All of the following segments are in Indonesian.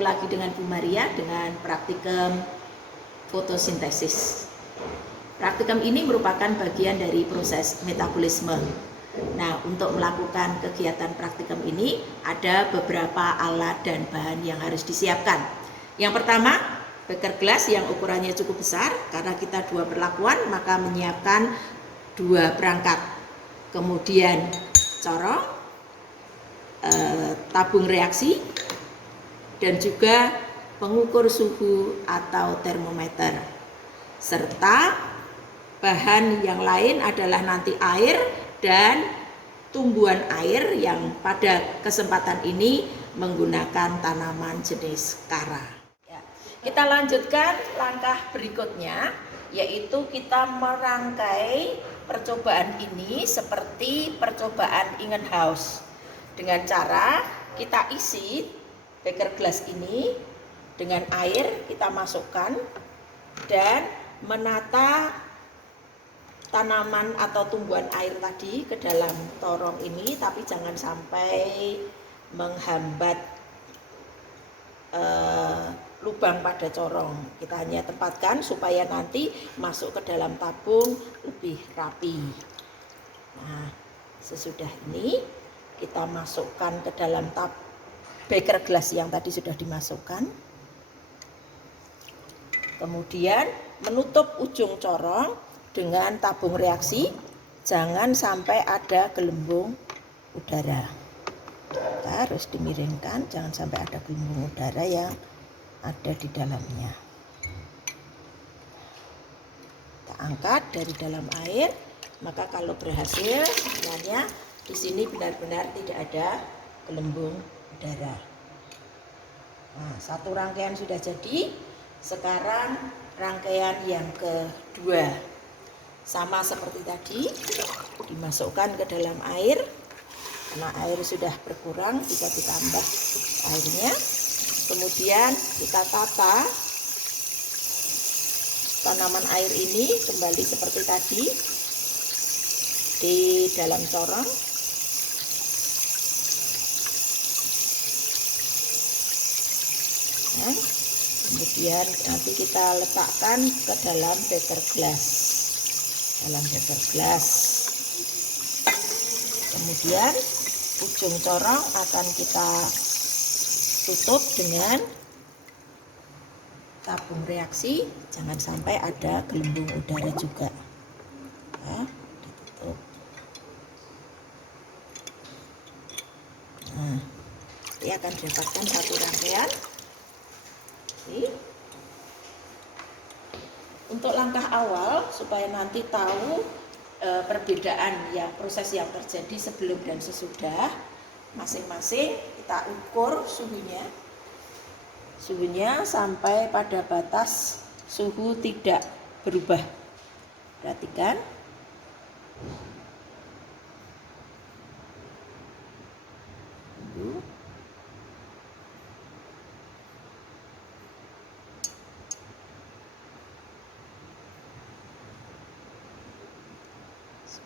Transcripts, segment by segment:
Ketemu lagi dengan Bu Maria dengan praktikum fotosintesis. Praktikum ini merupakan bagian dari proses metabolisme. Nah, untuk melakukan kegiatan praktikum ini ada beberapa alat dan bahan yang harus disiapkan. Yang pertama, beker gelas yang ukurannya cukup besar, karena kita 2 perlakuan maka menyiapkan 2 perangkat. Kemudian corong, tabung reaksi, dan juga pengukur suhu atau termometer. Serta bahan yang lain adalah nanti air dan tumbuhan air yang pada kesempatan ini menggunakan tanaman jenis kara. Ya. Kita lanjutkan langkah berikutnya, yaitu kita merangkai percobaan ini seperti percobaan Ingenhouse. Dengan cara kita isi beker gelas ini dengan air, kita masukkan dan menata tanaman atau tumbuhan air tadi ke dalam torong ini, tapi jangan sampai menghambat lubang pada corong. Kita hanya tempatkan supaya nanti masuk ke dalam tabung lebih rapi. Nah, sesudah ini kita masukkan ke dalam beker gelas yang tadi sudah dimasukkan. Kemudian menutup ujung corong dengan tabung reaksi, jangan sampai ada gelembung udara. Kita harus dimiringkan, jangan sampai ada gelembung udara yang ada di dalamnya. Kita angkat dari dalam air, maka kalau berhasil, sebenarnya di sini benar-benar tidak ada gelembung udara. Nah, satu rangkaian sudah jadi. Sekarang rangkaian yang kedua, sama seperti tadi, dimasukkan ke dalam air. Karena air sudah berkurang, bisa ditambah airnya. Kemudian kita tata tanaman air ini kembali seperti tadi di dalam corong. Nah, kemudian nanti kita letakkan ke dalam beker gelas. Kemudian ujung corong akan kita tutup dengan tabung reaksi, jangan sampai ada gelembung udara juga. Ya, ditutup. Nah, ini akan didapatkan satu rangkaian. Untuk langkah awal supaya nanti tahu perbedaan yang proses yang terjadi sebelum dan sesudah masing-masing, kita ukur suhunya sampai pada batas suhu tidak berubah. Perhatikan.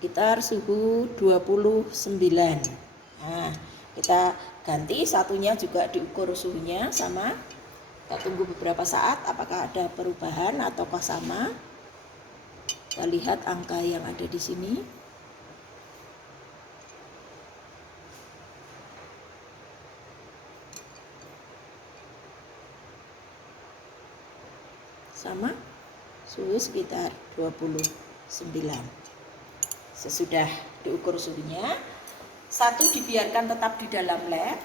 Sekitar suhu 29. Nah, kita ganti satunya juga diukur suhunya sama. Kita tunggu beberapa saat apakah ada perubahan ataukah sama. Kita lihat angka yang ada di sini. Sama, suhu sekitar 29. Sesudah diukur suhunya, satu dibiarkan tetap di dalam lab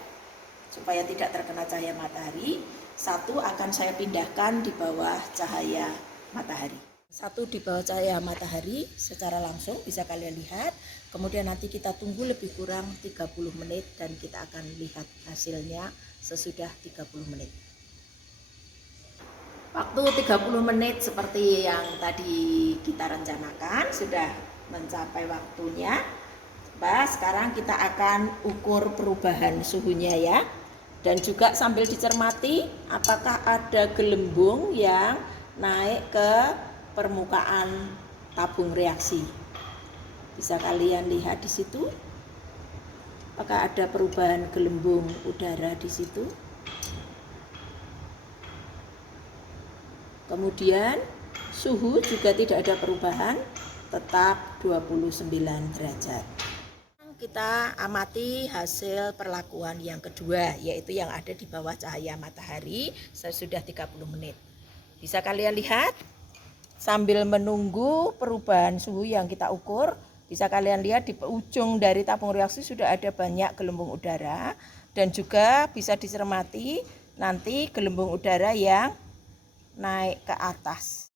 supaya tidak terkena cahaya matahari, satu akan saya pindahkan di bawah cahaya matahari. Satu di bawah cahaya matahari secara langsung bisa kalian lihat, kemudian nanti kita tunggu lebih kurang 30 menit dan kita akan lihat hasilnya sesudah 30 menit. Waktu 30 menit seperti yang tadi kita rencanakan sudah mencapai waktunya. Sekarang kita akan ukur perubahan suhunya ya. Dan juga sambil dicermati apakah ada gelembung yang naik ke permukaan tabung reaksi. Bisa kalian lihat di situ. Apakah ada perubahan gelembung udara di situ? Kemudian suhu juga tidak ada perubahan, tetap 29 derajat. Kita amati hasil perlakuan yang kedua, yaitu yang ada di bawah cahaya matahari sesudah 30 menit. Bisa kalian lihat sambil menunggu perubahan suhu yang kita ukur, bisa kalian lihat di ujung dari tabung reaksi sudah ada banyak gelembung udara, dan juga bisa dicermati nanti gelembung udara yang naik ke atas.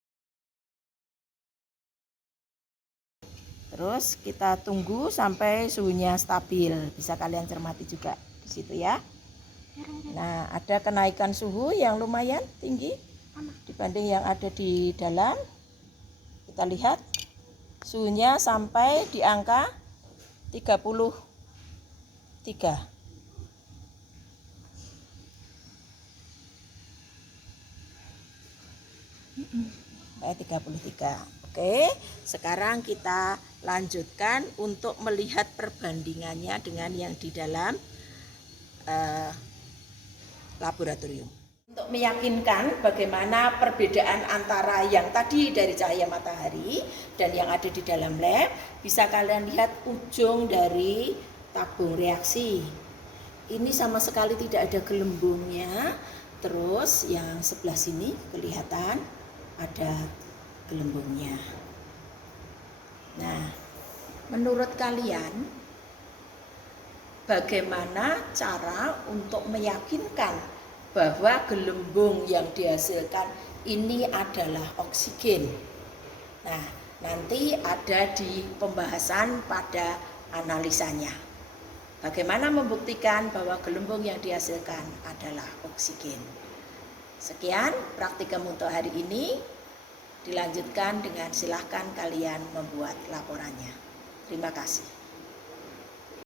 Terus kita tunggu sampai suhunya stabil, bisa kalian cermati juga di situ ya. Nah, ada kenaikan suhu yang lumayan tinggi dibanding yang ada di dalam. Kita lihat suhunya sampai di angka 33. 33. Oke, sekarang kita lanjutkan untuk melihat perbandingannya dengan yang di dalam laboratorium. Untuk meyakinkan bagaimana perbedaan antara yang tadi dari cahaya matahari dan yang ada di dalam lab, bisa kalian lihat ujung dari tabung reaksi. Ini sama sekali tidak ada gelembungnya. Terus yang sebelah sini kelihatan ada gelembungnya. Nah, menurut kalian bagaimana cara untuk meyakinkan bahwa gelembung yang dihasilkan ini adalah oksigen? Nah, nanti ada di pembahasan pada analisanya. Bagaimana membuktikan bahwa gelembung yang dihasilkan adalah oksigen? Sekian praktikum untuk hari ini. Dilanjutkan dengan silahkan kalian membuat laporannya. Terima kasih.